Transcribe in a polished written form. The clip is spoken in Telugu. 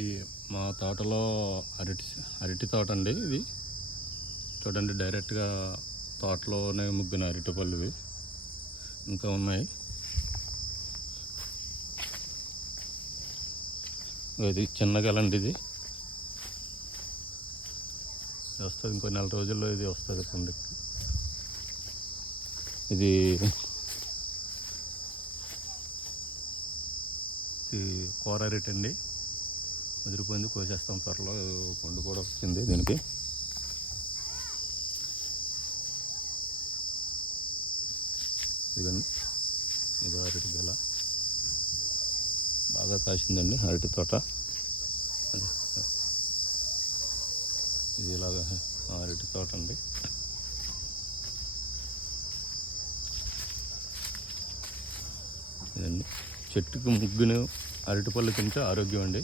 ఈ మా తోటలో అరటి తోట అండి ఇది. చూడండి, డైరెక్ట్గా తోటలోనే ముగ్గిన అరటి పళ్ళు ఇవి ఇంకా ఉన్నాయి. ఇది చిన్న గెలండి, ఇది వస్తుంది ఇంకో నెల రోజుల్లో. ఇది వస్తుంది పండుగకి. ఇది కూర అరటి అండి, ముదిరిపోయింది, కోసేస్తాం త్వరలో. పండు కూడా వచ్చింది దీనికి. ఇదిగోండి, ఇది అరటి గెల బాగా కాసిందండి అరటి తోట. ఇది ఇలాగా అరటి తోట అండి. ఇదండి, చెట్టుకు ముగ్గును అరటిపళ్ళు తింటే ఆరోగ్యం అండి.